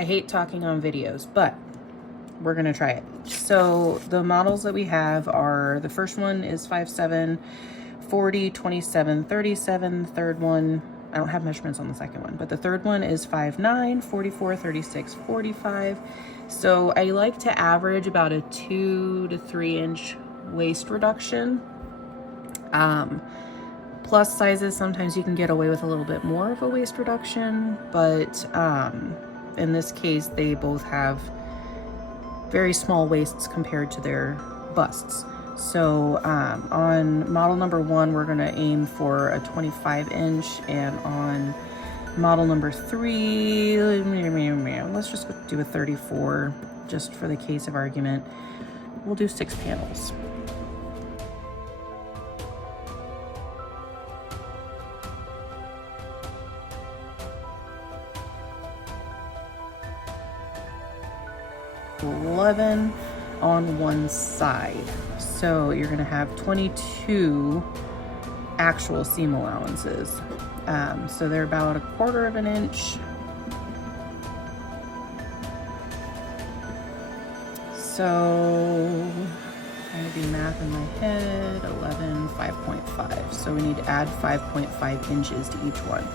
I hate talking on videos, but we're gonna try it. So the models that we have are, the first one is 5'7", 40, 27, 37. The third one, I don't have measurements on the second one, but the third one is 5'9", 44, 36, 45. So I like to average about a 2 to 3 inch waist reduction. Plus sizes, sometimes you can get away with a little bit more of a waist reduction, but in this case, they both have very small waists compared to their busts. So on model number 1, we're gonna aim for a 25 inch, and on model number 3, let's just do a 34, just for the case of argument. We'll do 6 panels. $11 on one side. So you're gonna have 22 actual seam allowances. So they're about 1/4 of an inch. So trying to do math in my head, 11, 5.5. So we need to add 5.5 inches to each one.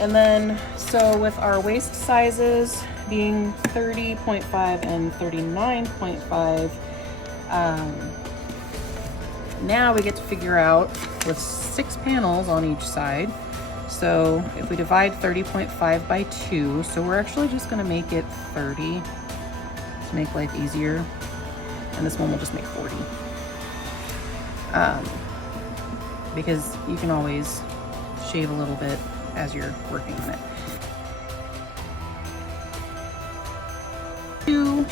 And then, so with our waist sizes being 30.5 and 39.5, now we get to figure out, with 6 panels on each side, so if we divide 30.5 by 2, so we're actually just going to make it 30 to make life easier, and this one will just make 40, because you can always shave a little bit as you're working on it. 2,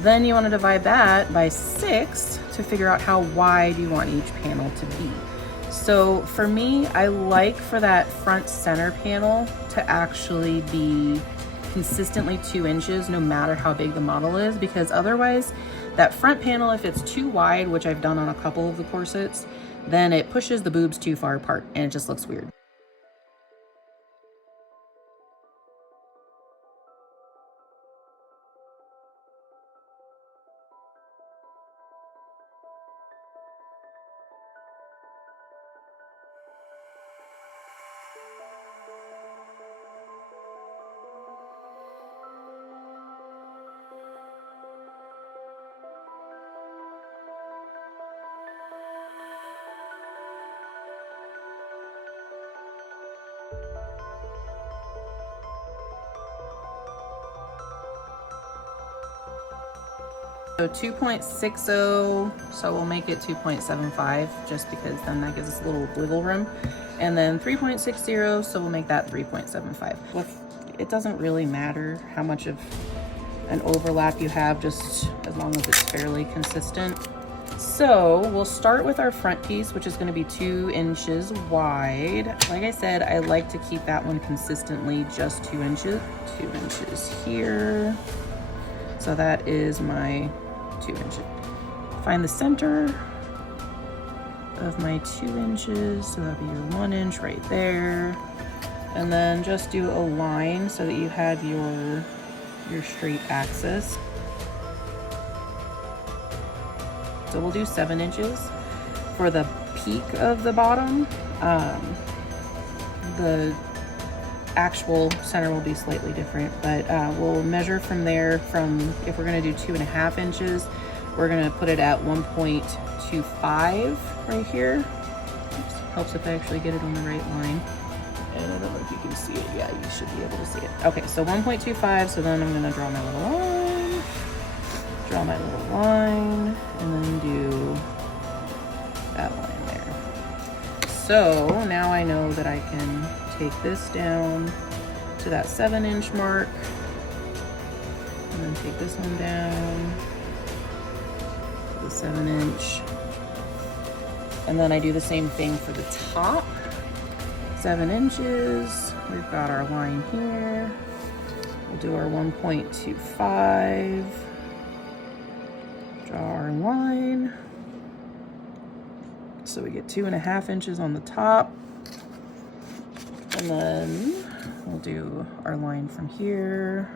then you want to divide that by 6 to figure out how wide you want each panel to be. So for me, I like for that front center panel to actually be consistently 2 inches no matter how big the model is, because otherwise that front panel, if it's too wide, which I've done on a couple of the corsets, then it pushes the boobs too far apart and it just looks weird. So 2.60, so we'll make it 2.75 just because then that gives us a little wiggle room. And then 3.60, so we'll make that 3.75. It doesn't really matter how much of an overlap you have, just as long as it's fairly consistent. So we'll start with our front piece, which is going to be 2 inches wide. Like I said, I like to keep that one consistently just 2 inches. 2 inches here. So that is my 2 inches. Find the center of my 2 inches, so that'll be your 1 inch right there. And then just do a line so that you have your straight axis. So we'll do 7 inches. For the peak of the bottom, the actual center will be slightly different, but we'll measure from there. From, if we're going to do 2.5 inches, we're going to put it at 1.25 right here. Oops, helps if I actually get it on the right line. And I don't know if you can see it. Yeah, you should be able to see it. Okay, so 1.25. So then I'm going to draw my little line, and then do that line there. So now I know that I can take this down to that 7 inch mark, and then take this one down to the 7 inch, and then I do the same thing for the top. 7 inches, we've got our line here. We'll do our 1.25, draw our line, so we get 2.5 inches on the top. And then we'll do our line from here,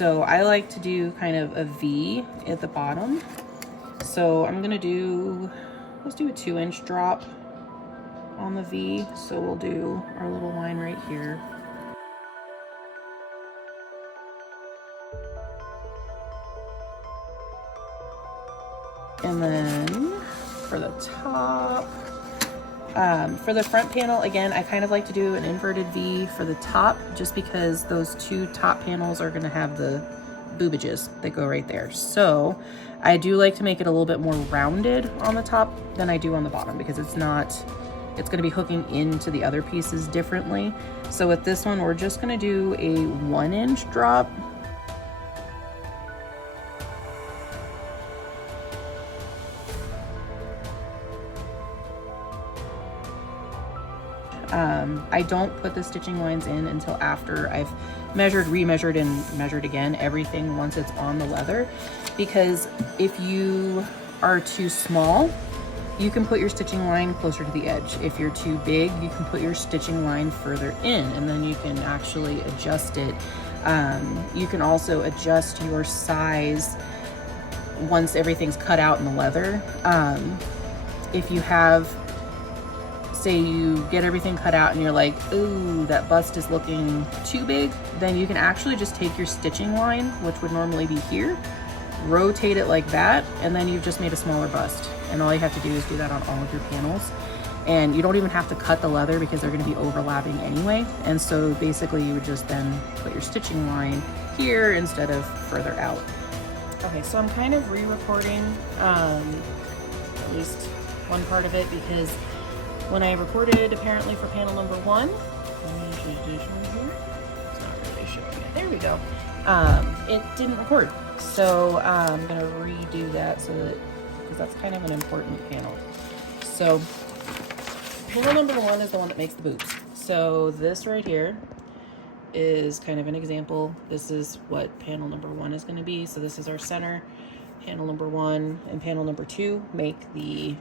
So I like to do kind of a V at the bottom. So I'm gonna do, let's do a 2-inch drop on the V. So we'll do our little line right here. And then for the top, for the front panel, again, I kind of like to do an inverted V for the top, just because those two top panels are gonna have the boobages that go right there. So I do like to make it a little bit more rounded on the top than I do on the bottom, because it's gonna be hooking into the other pieces differently. So with this one, we're just gonna do a 1-inch drop. I don't put the stitching lines in until after I've measured, remeasured, and measured again everything once it's on the leather, because if you are too small, you can put your stitching line closer to the edge. If you're too big, you can put your stitching line further in, and then you can actually adjust it. You can also adjust your size once everything's cut out in the leather. If you have, say you get everything cut out and you're like, ooh, that bust is looking too big, then you can actually just take your stitching line, which would normally be here, rotate it like that, and then you've just made a smaller bust. And all you have to do is do that on all of your panels. And you don't even have to cut the leather, because they're gonna be overlapping anyway. And so basically you would just then put your stitching line here instead of further out. Okay, so I'm kind of re-recording at least one part of it, because when I recorded apparently for panel number 1, it's not really showing it. There we go. It didn't record. So I'm gonna redo that, so that, because that's kind of an important panel. So panel number 1 is the one that makes the boobs. So this right here is kind of an example. This is what panel number 1 is gonna be. So this is our center. Panel number 1 and panel number 2 make the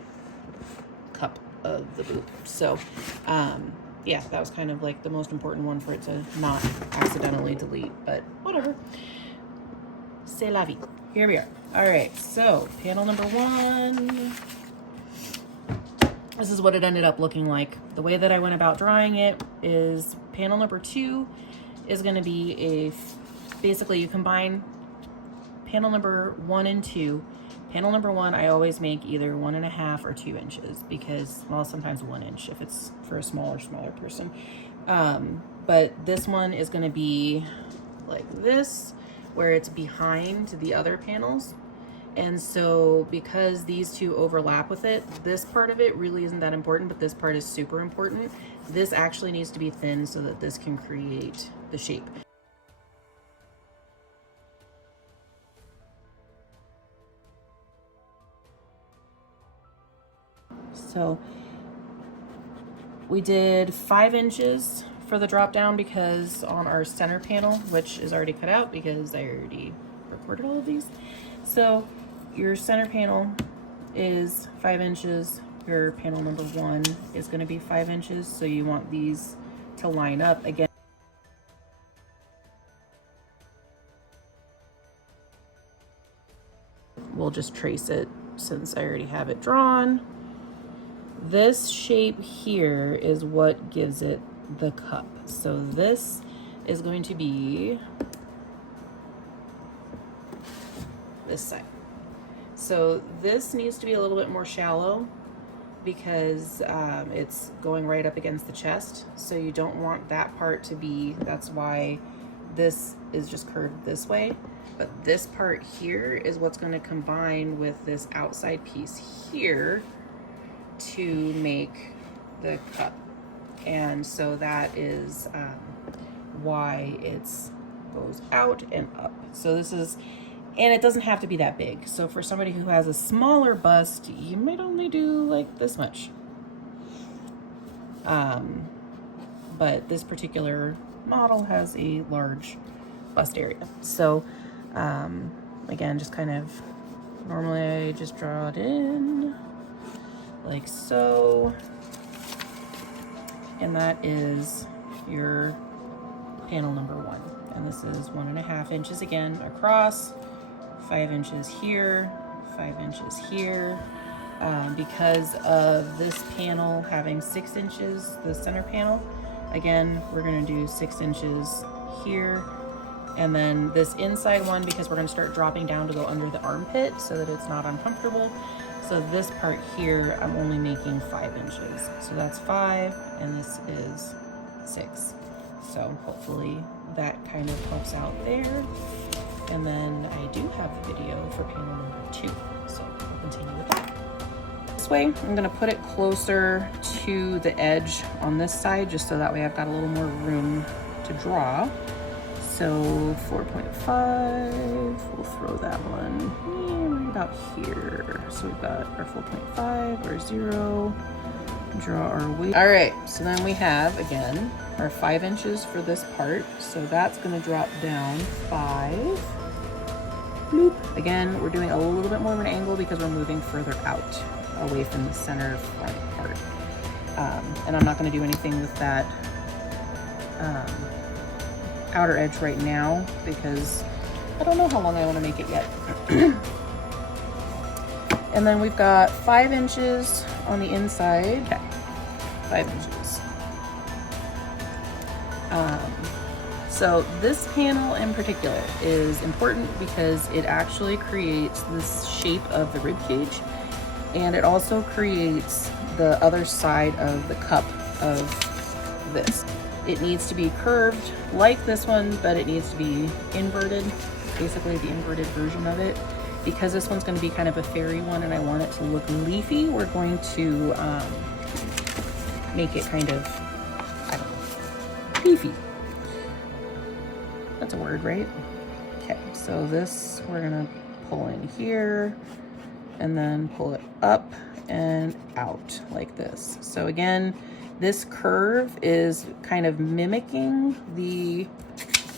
cup of the boob. So yeah, that was kind of like the most important one for it to not accidentally delete, but whatever. C'est la vie. Here we are. All right, so panel number 1, this is what it ended up looking like. The way that I went about drawing it is panel number 2 is going to be basically you combine panel number 1 and 2. Panel number 1, I always make either 1.5 or 2 inches, because, well, sometimes 1 inch if it's for a smaller person. But this one is going to be like this, where it's behind the other panels. And so because these two overlap with it, this part of it really isn't that important, but this part is super important. This actually needs to be thin so that this can create the shape. So we did 5 inches for the drop down, because on our center panel, which is already cut out because I already recorded all of these. So your center panel is 5 inches. Your panel number 1 is going to be 5 inches. So you want these to line up again. We'll just trace it since I already have it drawn. This shape here is what gives it the cup. So this is going to be this side. So this needs to be a little bit more shallow, because it's going right up against the chest. So you don't want that part to be, that's why this is just curved this way. But this part here is what's going to combine with this outside piece here to make the cup. And so that is why it's goes out and up. So this is, and it doesn't have to be that big. So for somebody who has a smaller bust, you might only do like this much. But this particular model has a large bust area. So again, just kind of, normally I just draw it in like so, and that is your panel number 1. And this is 1.5 inches again across, 5 inches here, 5 inches here. Because of this panel having 6 inches, the center panel, again, we're gonna do 6 inches here. And then this inside one, because we're gonna start dropping down to go under the armpit so that it's not uncomfortable. So this part here, I'm only making 5 inches. So that's 5, and this is 6. So hopefully that kind of helps out there. And then I do have the video for panel number 2. So we'll continue with that. This way, I'm gonna put it closer to the edge on this side, just so that way I've got a little more room to draw. So 4.5, we'll throw that one right about here. So we've got our 4.5, our 0, draw our weight. All right, so then we have, again, our 5 inches for this part. So that's gonna drop down 5. Bloop. Again, we're doing a little bit more of an angle because we're moving further out, away from the center front part. And I'm not gonna do anything with that outer edge right now because I don't know how long I want to make it yet. And then we've got 5 inches on the inside. Okay, 5 inches. So this panel in particular is important because it actually creates this shape of the rib cage, and it also creates the other side of the cup of this. It needs to be curved like this one, but it needs to be inverted, basically the inverted version of it. Because this one's going to be kind of a fairy one and I want it to look leafy, we're going to make it kind of, I don't know, leafy. That's a word, right? Okay, so this we're going to pull in here and then pull it up and out like this. So again, this curve is kind of mimicking the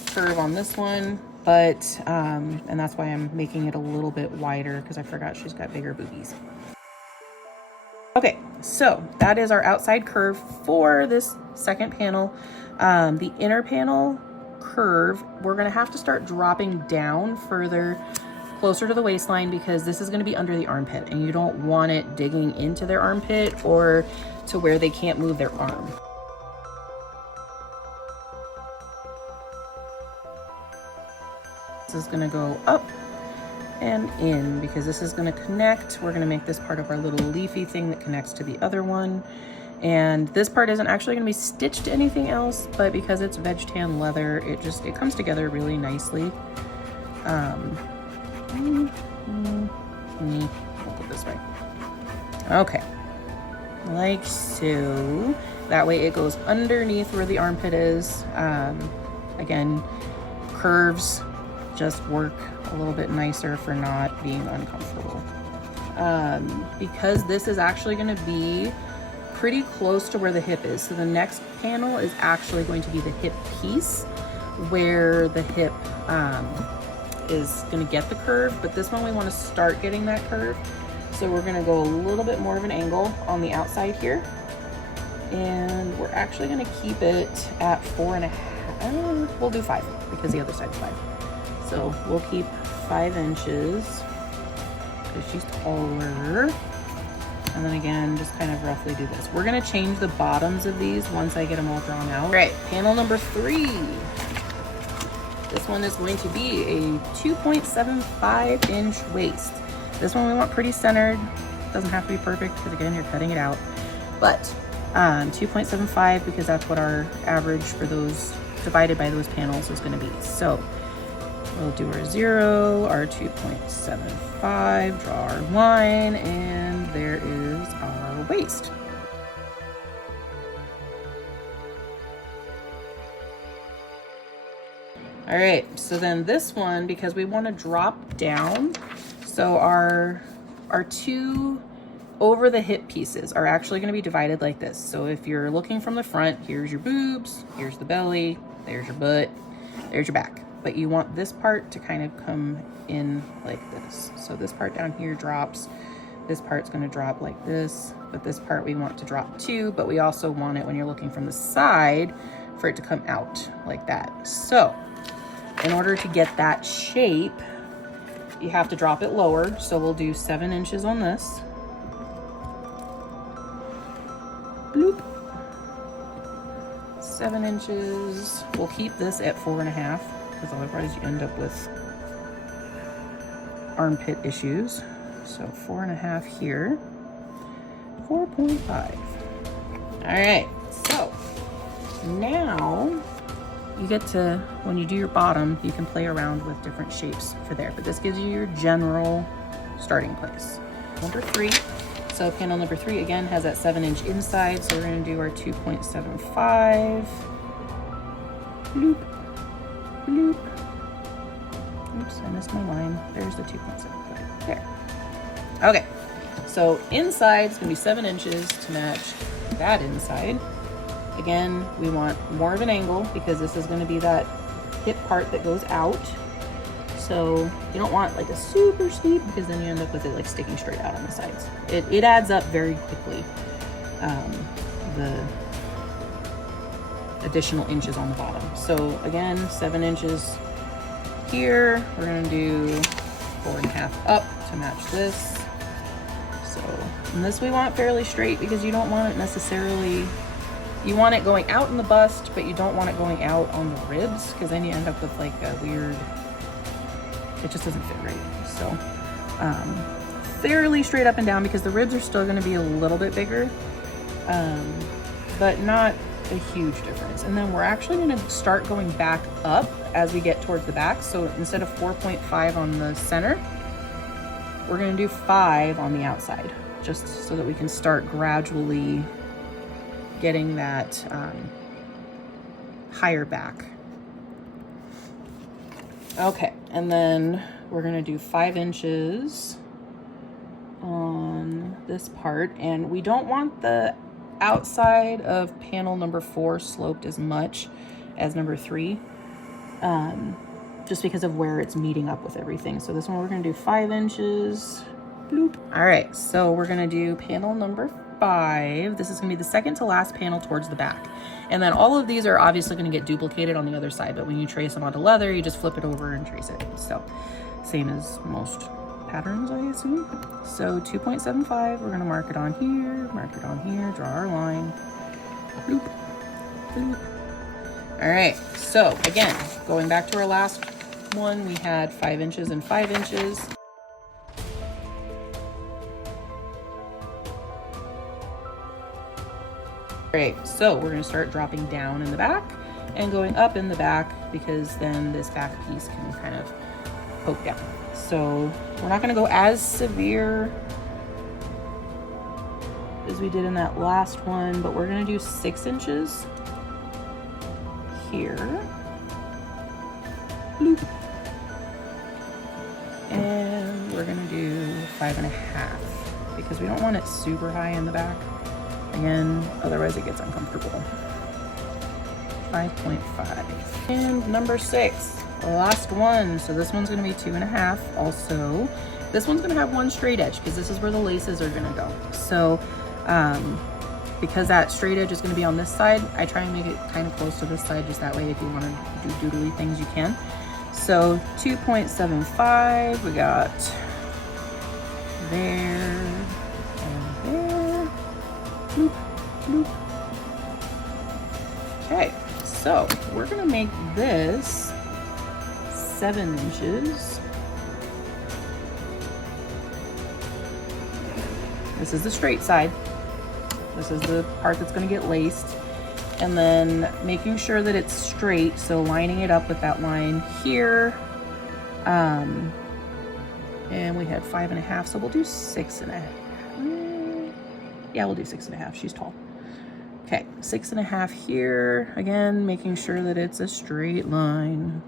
curve on this one, but, and that's why I'm making it a little bit wider because I forgot she's got bigger boobies. Okay, so that is our outside curve for this second panel. The inner panel curve, we're gonna have to start dropping down further closer to the waistline because this is going to be under the armpit and you don't want it digging into their armpit or to where they can't move their arm. This is going to go up and in because this is going to connect. We're going to make this part of our little leafy thing that connects to the other one. And this part isn't actually going to be stitched to anything else, but because it's veg tan leather, it comes together really nicely. We'll put this right. Okay, like so. That way it goes underneath where the armpit is. Again, curves just work a little bit nicer for not being uncomfortable. Because this is actually going to be pretty close to where the hip is. So the next panel is actually going to be the hip piece where the hip is going to get the curve, but this one we want to start getting that curve. So we're going to go a little bit more of an angle on the outside here, and we're actually going to keep it at 4.5. We'll do 5 because the other side's 5. So we'll keep 5 inches because she's taller. And then again, just kind of roughly do this. We're going to change the bottoms of these once I get them all drawn out. All right, panel number 3. This one is going to be a 2.75 inch waist. This one we want pretty centered. Doesn't have to be perfect because again, you're cutting it out. But 2.75 because that's what our average for those divided by those panels is going to be. So we'll do our 0, our 2.75, draw our line, and there is our waist. All right, so then this one, because we want to drop down, so our 2 over the hip pieces are actually going to be divided like this. So if you're looking from the front, here's your boobs, here's the belly, there's your butt, there's your back. But you want this part to kind of come in like this. So this part down here drops, this part's going to drop like this, but this part we want to drop too, but we also want it when you're looking from the side for it to come out like that. So in order to get that shape, you have to drop it lower. So we'll do 7 inches on this. Bloop. 7 inches. We'll keep this at 4.5 because otherwise you end up with armpit issues. So 4.5 here. 4.5. All right, so now you get to, when you do your bottom, you can play around with different shapes for there, but this gives you your general starting place. Number 3, so panel number 3 again has that 7-inch inside, so we're gonna do our 2.75. Bloop, bloop. Oops, I missed my line. There's the 2.75, there. Okay, so inside is gonna be 7 inches to match that inside. Again, we want more of an angle because this is going to be that hip part that goes out. So you don't want like a super steep because then you end up with it like sticking straight out on the sides. It adds up very quickly, the additional inches on the bottom. So again, 7 inches here. We're going to do 4.5 up to match this. So, and this we want fairly straight because you don't want it necessarily, you want it going out in the bust, but you don't want it going out on the ribs because then you end up with like a weird, it just doesn't fit right. So fairly straight up and down because the ribs are still going to be a little bit bigger, but not a huge difference. And then we're actually going to start going back up as we get towards the back. So instead of 4.5 on the center, we're going to do 5 on the outside, just so that we can start gradually getting that higher back. Okay, and then we're going to do 5 inches on this part, and we don't want the outside of panel number 4 sloped as much as number 3. Just because of where it's meeting up with everything. So this one we're gonna do 5 inches. Bloop. All right, so we're gonna do panel number 5. This is gonna be the second to last panel towards the back. And then all of these are obviously gonna get duplicated on the other side, but when you trace them onto leather, you just flip it over and trace it. So same as most patterns, I assume. So 2.75, we're gonna mark it on here, draw our line. Bloop, bloop. All right, so again, going back to our last one, we had 5 inches and 5 inches. All right, so we're gonna start dropping down in the back and going up in the back because then this back piece can kind of poke down. So we're not gonna go as severe as we did in that last one, but we're gonna do 6 inches here. Bloop. And we're gonna do 5.5 because we don't want it super high in the back. Again, otherwise it gets uncomfortable. 5.5. And number 6, last one. So this one's gonna be 2.5 also. This one's gonna have one straight edge because this is where the laces are gonna go. So because that straight edge is going to be on this side, I try and make it kind of close to this side, just that way if you want to do doodly things you can. So 2.75, we got there and there. Bloop, bloop. Okay, so we're going to make this 7 inches. This is the straight side. This is the part that's going to get laced, and then making sure that it's straight, so lining it up with that line here. And we had 5.5, so we'll do 6.5. Yeah, we'll do 6.5. She's tall. Okay, 6.5 here. Again, making sure that it's a straight line.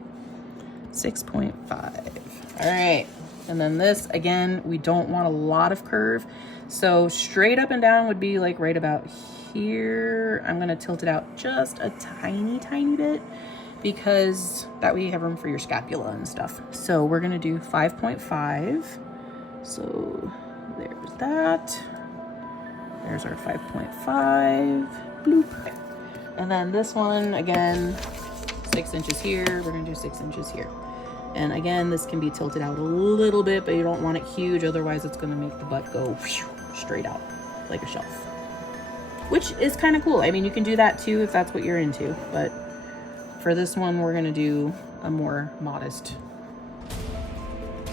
6.5. All right, and then this, again, we don't want a lot of curve. So straight up and down would be like right about here. I'm gonna tilt it out just a tiny, tiny bit because that way you have room for your scapula and stuff. So we're gonna do 5.5. So there's that. There's our 5.5. Bloop. And then this one, again, 6 inches here. We're gonna do 6 inches here. And again, this can be tilted out a little bit, but you don't want it huge, otherwise it's gonna make the butt go straight out like a shelf, which is kind of cool. I mean, you can do that too if that's what you're into, but for this one, we're gonna do a more modest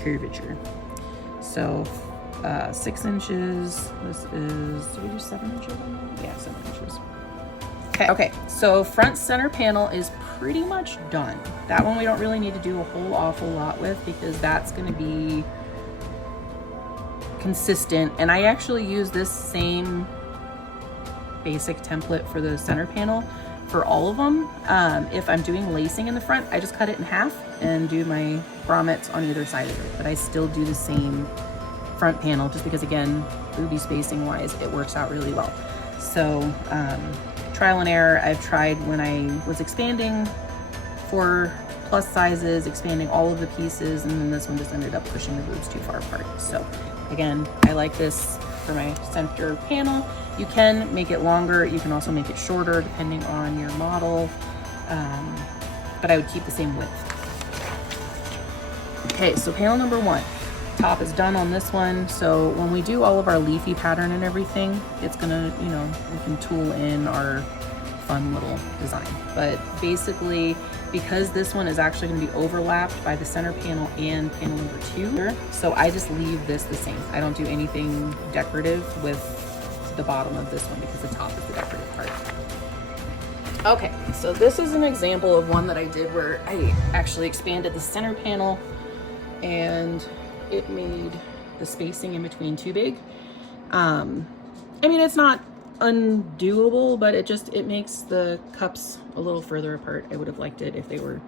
curvature. So 6 inches, this is, did we do 7 inches on that? Yeah, 7 inches. Okay, so front center panel is pretty much done. That one we don't really need to do a whole awful lot with because that's gonna be consistent. And I actually use this same basic template for the center panel for all of them. If I'm doing lacing in the front, I just cut it in half and do my grommets on either side of it. But I still do the same front panel just because, again, booby spacing wise, it works out really well. So trial and error. I've tried when I was expanding for plus sizes, expanding all of the pieces, and then this one just ended up pushing the boobs too far apart. So again, I like this for my center panel. You can make it longer, you can also make it shorter depending on your model, but I would keep the same width. Okay, so panel number 1. Top is done on this one. So when we do all of our leafy pattern and everything, it's gonna, you know, we can tool in our fun little design. But basically, because this one is actually gonna be overlapped by the center panel and panel number 2, so I just leave this the same. I don't do anything decorative with the bottom of this one because the top is the decorative part. Okay, so this is an example of one that I did where I actually expanded the center panel and it made the spacing in between too big. I mean, it's not undoable, but it makes the cups a little further apart. I would have liked it if they were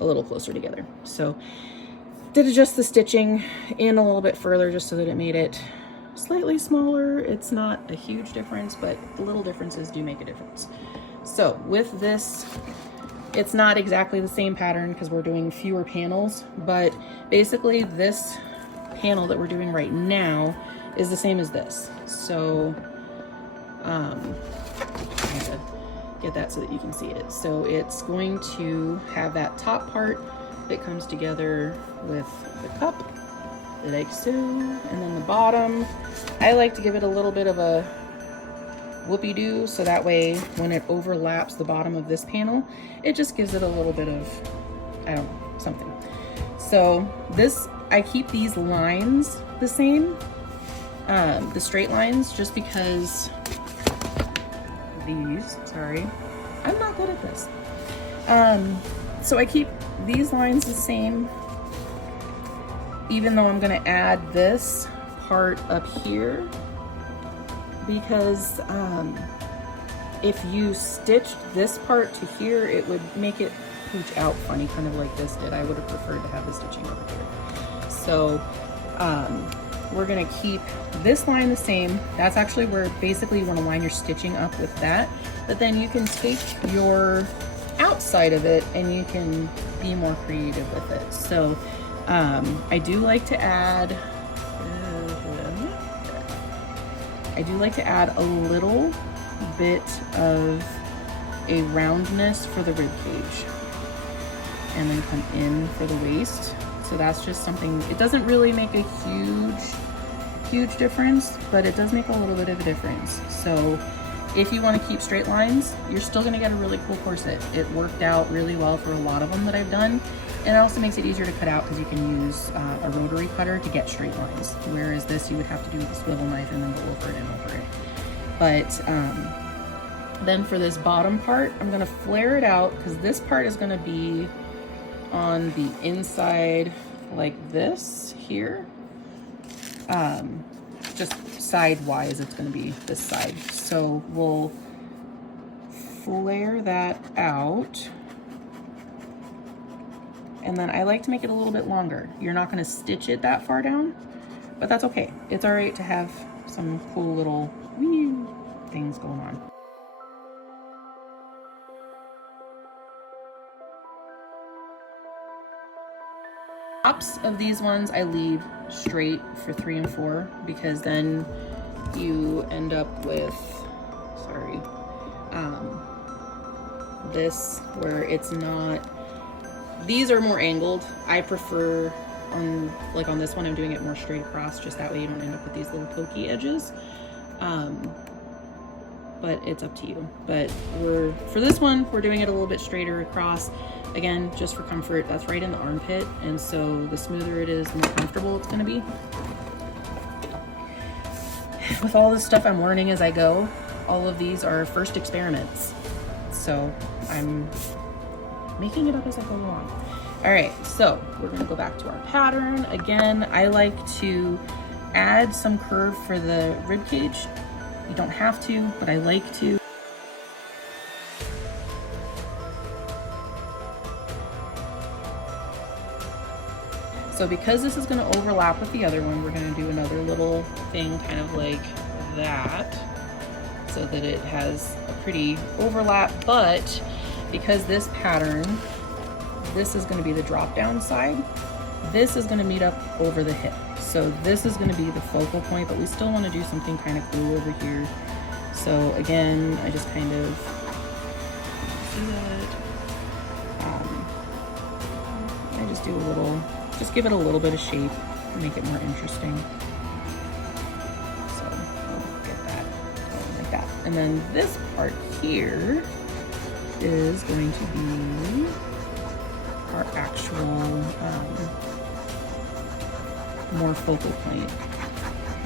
a little closer together. So did adjust the stitching in a little bit further just so that it made it slightly smaller. It's not a huge difference, but the little differences do make a difference. So with this, it's not exactly the same pattern because we're doing fewer panels, but basically this panel that we're doing right now is the same as this. So I'm trying to get that so that you can see it. So it's going to have that top part that comes together with the cup, like so, and then the bottom. I like to give it a little bit of a whoopie-doo, so that way when it overlaps the bottom of this panel, it just gives it a little bit of, I don't know, something. So this, I keep these lines the same, the straight lines, just because these, sorry, I'm not good at this. So I keep these lines the same, even though I'm gonna add this part up here, because if you stitched this part to here, it would make it pooch out funny, kind of like this did. I would have preferred to have the stitching over here. So we're gonna keep this line the same. That's actually where basically you wanna line your stitching up with that, but then you can take your outside of it and you can be more creative with it. So I do like to add a little bit of a roundness for the rib cage and then come in for the waist. So that's just something, it doesn't really make a huge difference, but it does make a little bit of a difference. So if you want to keep straight lines, you're still going to get a really cool corset. It worked out really well for a lot of them that I've done. And it also makes it easier to cut out because you can use a rotary cutter to get straight lines. Whereas this you would have to do with a swivel knife and then go over it and over it. But then for this bottom part, I'm gonna flare it out because this part is gonna be on the inside like this here. Just sidewise, it's gonna be this side. So we'll flare that out. And then I like to make it a little bit longer. You're not gonna stitch it that far down, but that's okay. It's all right to have some cool little wee things going on. Tops of these ones I leave straight for 3 and 4 because then you end up with, sorry, this where it's not, these are more angled. I prefer on this one, I'm doing it more straight across, just that way you don't end up with these little pokey edges. But it's up to you. But for this one, we're doing it a little bit straighter across. Again, just for comfort, that's right in the armpit. And so the smoother it is, the more comfortable it's gonna be. With all this stuff I'm learning as I go, all of these are first experiments. So I'm making it up as I go along. All right, so we're gonna go back to our pattern. Again, I like to add some curve for the rib cage. You don't have to, but I like to. So because this is gonna overlap with the other one, we're gonna do another little thing kind of like that, so that it has a pretty overlap, but because this pattern, this is gonna be the drop down side, this is gonna meet up over the hip. So this is gonna be the focal point, but we still wanna do something kind of cool over here. So again, I just kind of, see that? I just do a little, just give it a little bit of shape to make it more interesting. So we'll get that going like that. And then this part here is going to be our actual more focal point,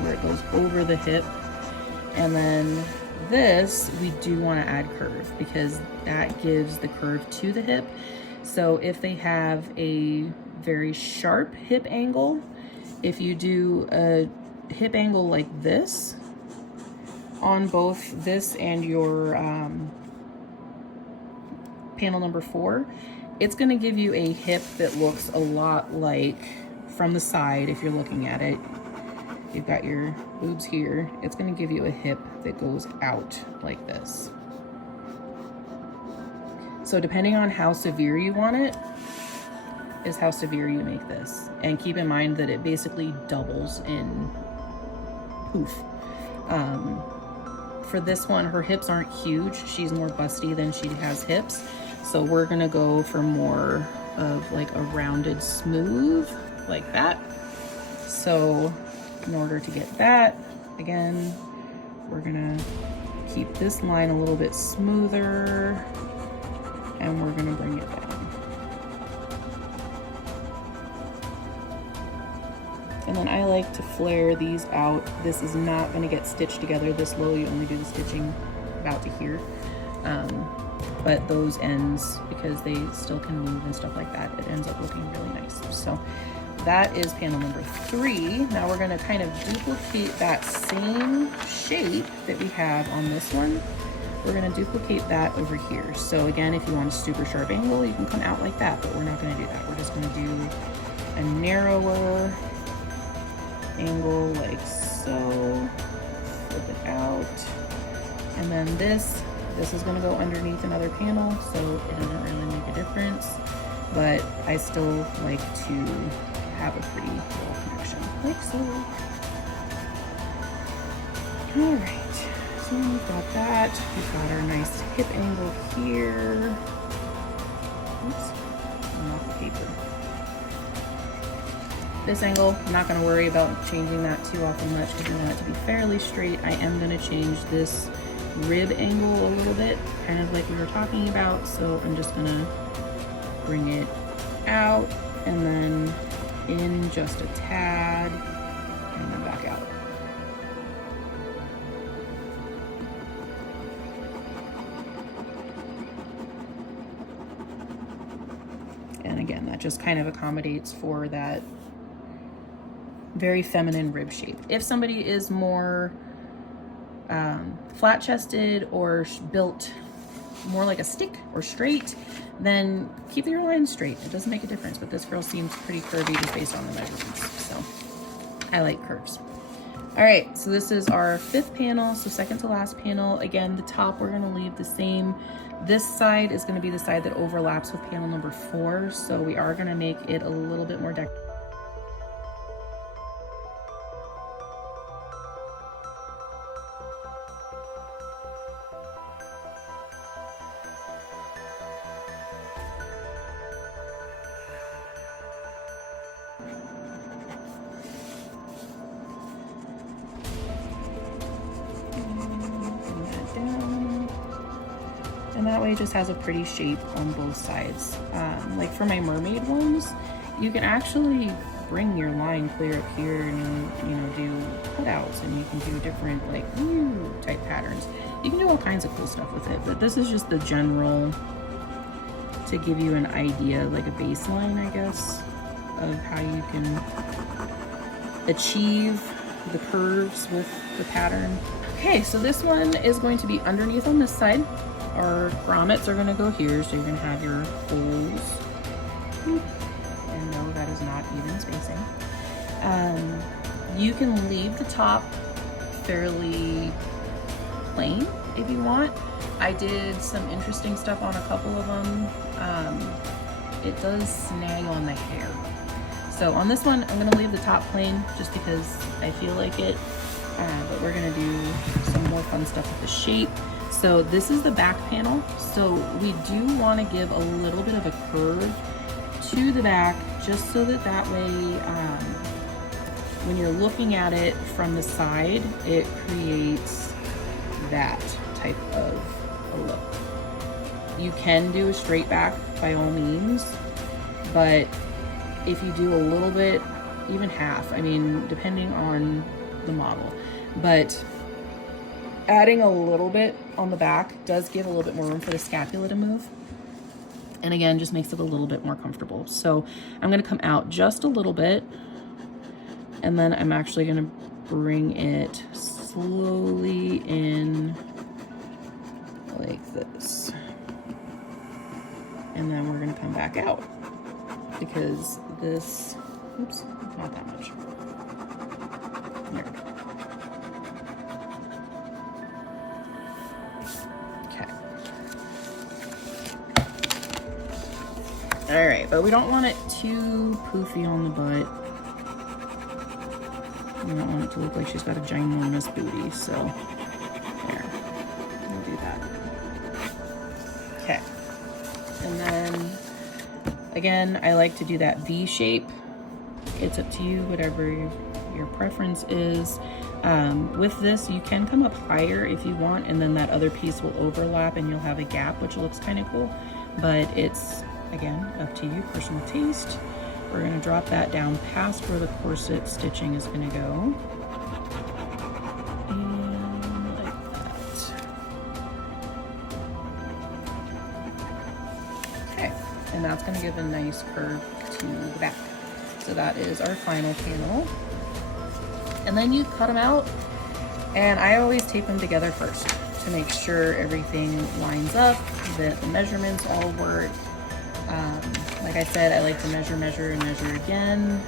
where it goes over the hip. And then this, we do want to add curve because that gives the curve to the hip. So if they have a very sharp hip angle, if you do a hip angle like this on both this and your panel number 4, it's going to give you a hip that looks a lot like, from the side, if you're looking at it, you've got your boobs here, it's going to give you a hip that goes out like this. So depending on how severe you want it is how severe you make this. And keep in mind that it basically doubles in poof. For this one, her hips aren't huge. She's more busty than she has hips. So we're gonna go for more of like a rounded smooth, like that. So in order to get that, again, we're gonna keep this line a little bit smoother, and we're gonna bring it down. And then I like to flare these out. This is not gonna get stitched together this low. You only do the stitching about to here. But those ends, because they still can move and stuff like that, it ends up looking really nice. So that is panel number 3. Now we're gonna kind of duplicate that same shape that we have on this one. We're gonna duplicate that over here. So again, if you want a super sharp angle, you can come out like that, but we're not gonna do that. We're just gonna do a narrower angle like so, flip it out. And then this is gonna go underneath another panel, so it doesn't really make a difference, but I still like to have a pretty little connection, like so. All right, so we've got that. We've got our nice hip angle here. Oops, I'm off the paper. This angle, I'm not gonna worry about changing that too often much because I want it to be fairly straight. I am gonna change this rib angle a little bit, kind of like we were talking about. So I'm just gonna bring it out and then in just a tad and then back out. And again, that just kind of accommodates for that very feminine rib shape. If somebody is more flat-chested or built more like a stick or straight, then keep your lines straight. It doesn't make a difference, but this girl seems pretty curvy just based on the measurements. So I like curves. All right, so this is our 5th panel, so second to last panel. Again, the top we're gonna leave the same. This side is gonna be the side that overlaps with panel number 4, so we are gonna make it a little bit more decorative. And that way it just has a pretty shape on both sides. Like for my mermaid ones, you can actually bring your line clear up here and, you know, do cutouts, and you can do different like type patterns. You can do all kinds of cool stuff with it, but this is just the general to give you an idea, like a baseline, I guess, of how you can achieve the curves with the pattern. Okay, so this one is going to be underneath on this side. Our grommets are going to go here, so you're going to have your holes. And no, that is not even spacing. You can leave the top fairly plain if you want. I did some interesting stuff on a couple of them. It does snag on the hair. So on this one, I'm gonna leave the top plain just because I feel like it, but we're gonna do some more fun stuff with the shape. So this is the back panel. So we do wanna give a little bit of a curve to the back, just so that that way, when you're looking at it from the side, it creates that type of a look. You can do a straight back by all means, but if you do a little bit, even half, I mean, depending on the model, but adding a little bit on the back does give a little bit more room for the scapula to move. And again, just makes it a little bit more comfortable. So I'm gonna come out just a little bit, and then I'm actually gonna bring it slowly in like this. And then we're gonna come back out because this, oops, not that much. There we go. Okay. All right, but we don't want it too poofy on the butt. We don't want it to look like she's got a ginormous booty, so there, we'll do that. Okay, and then again, I like to do that V shape. It's up to you, whatever your preference is. With this, you can come up higher if you want, and then that other piece will overlap and you'll have a gap, which looks kind of cool, but it's, again, up to you, personal taste. We're gonna drop that down past where the corset stitching is gonna go. And like that. Okay, and that's gonna give a nice curve to the back. So that is our final panel. And then you cut them out, and I always tape them together first to make sure everything lines up, that the measurements all work. Like I said, I like to measure, and measure again.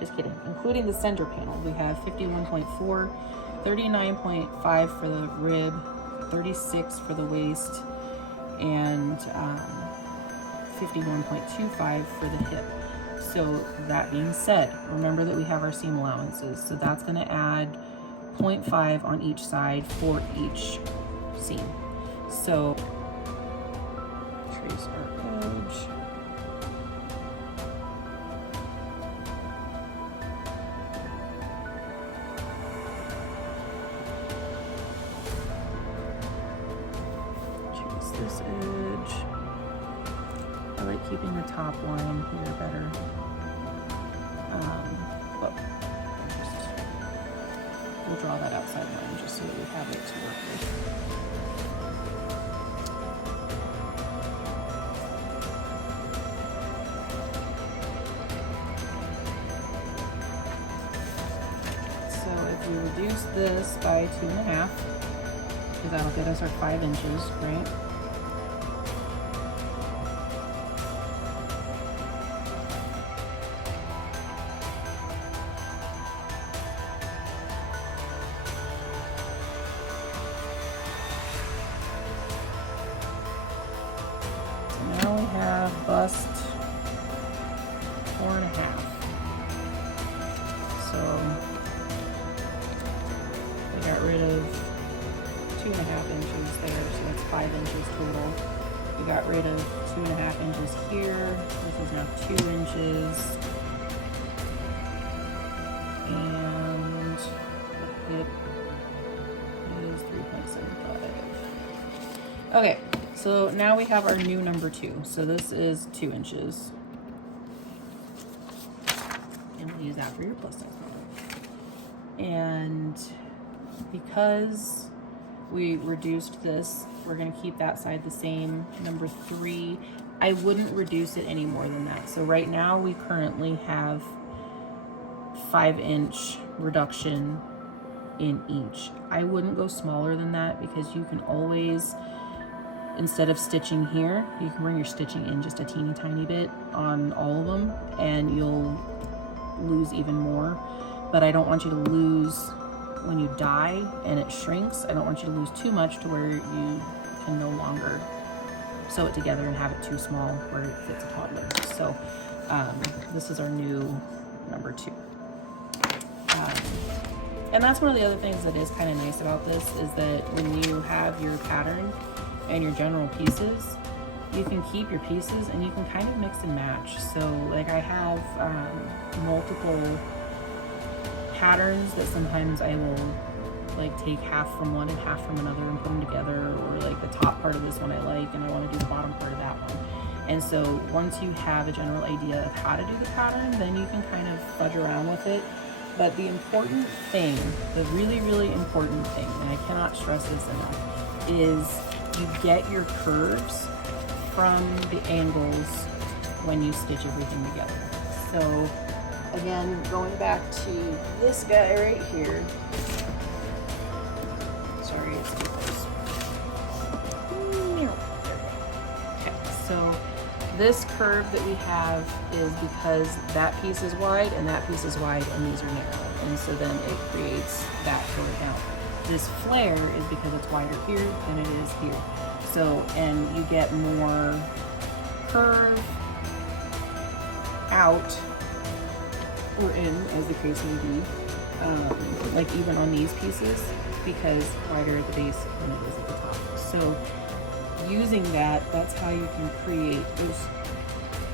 Just kidding. Including the center panel, we have 51.4, 39.5 for the rib, 36 for the waist, and 51.25 for the hip. So that being said, remember that we have our seam allowances. So that's going to add 0.5 on each side for each seam. So trace our edge. keeping the top line here better. But we'll draw that outside line just so that we have it to work with. So if we reduce this by 2.5, because that'll get us our 5 inches, right? Now we have bust 4.5. So we got rid of 2.5 inches there, so that's 5 inches total. We got rid of 2.5 inches here. This is now 2 inches. And it is 3.75. Okay. So now we have our new number 2. So this is 2 inches. And we'll use that for your plus size model. And because we reduced this, we're going to keep that side the same. Number 3, I wouldn't reduce it any more than that. So right now we currently have 5-inch reduction in each. I wouldn't go smaller than that because you can always, instead of stitching here, you can bring your stitching in just a teeny tiny bit on all of them and you'll lose even more. But I don't want you to lose when you dye and it shrinks. I don't want you to lose too much to where you can no longer sew it together and have it too small where it fits a toddler. So this is our new number 2. And that's one of the other things that is kind of nice about this is that when you have your pattern and your general pieces, you can keep your pieces and you can kind of mix and match. So like I have multiple patterns that sometimes I will like take half from one and half from another and put them together, or like the top part of this one I like and I want to do the bottom part of that one. And so once you have a general idea of how to do the pattern, then you can kind of fudge around with it. But the important thing, the really, really important thing, and I cannot stress this enough, is you get your curves from the angles when you stitch everything together. So again, going back to this guy right here. Sorry, it's too close. Okay, so this curve that we have is because that piece is wide and that piece is wide and these are narrow. And so then it creates that curve down. This flare is because it's wider here than it is here. So, and you get more curve out or in, as the case may be, like even on these pieces, because wider at the base than it is at the top. So using that, that's how you can create those,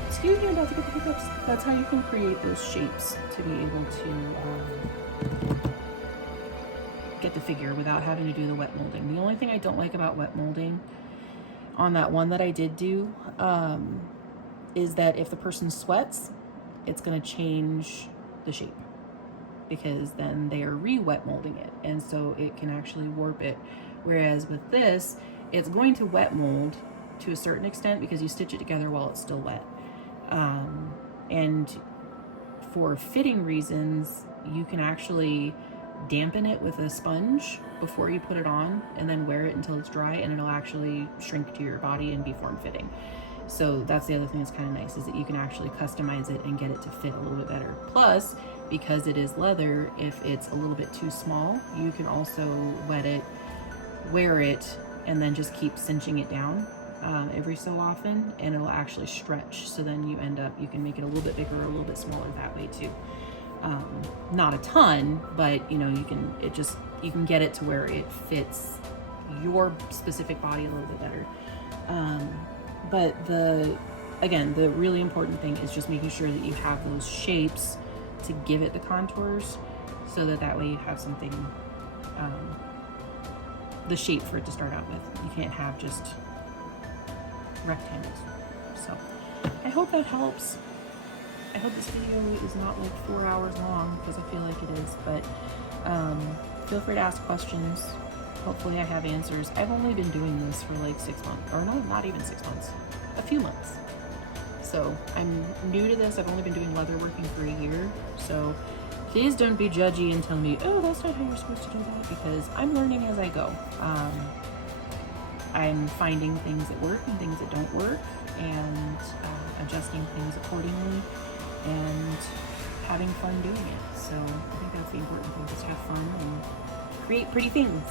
excuse me, I'm about to get the hiccups. That's how you can create those shapes to be able to get the figure without having to do the wet molding. The only thing I don't like about wet molding on that one that I did do is that if the person sweats, it's going to change the shape because then they are re-wet molding it, and so it can actually warp it. Whereas with this, it's going to wet mold to a certain extent because you stitch it together while it's still wet. And for fitting reasons, you can actually dampen it with a sponge before you put it on and then wear it until it's dry, and it'll actually shrink to your body and be form-fitting. So that's the other thing that's kind of nice, is that you can actually customize it and get it to fit a little bit better. Plus, because it is leather, if it's a little bit too small, you can also wet it, wear it, and then just keep cinching it down every so often, and it'll actually stretch. So then you end up, you can make it a little bit bigger or a little bit smaller that way too. Not a ton, but you know, you can, you can get it to where it fits your specific body a little bit better. But again, the really important thing is just making sure that you have those shapes to give it the contours, so that way you have something, the shape for it to start out with. You can't have just rectangles. So I hope that helps. I hope this video is not like 4 hours long, because I feel like it is, but feel free to ask questions. Hopefully I have answers. I've only been doing this for like 6 months, or no, not even 6 months, a few months. So I'm new to this. I've only been doing leatherworking for a year. So please don't be judgy and tell me, oh, that's not how you're supposed to do that, because I'm learning as I go. I'm finding things that work and things that don't work, and adjusting things accordingly, and having fun doing it. So I think that's the important thing, just have fun and create pretty things.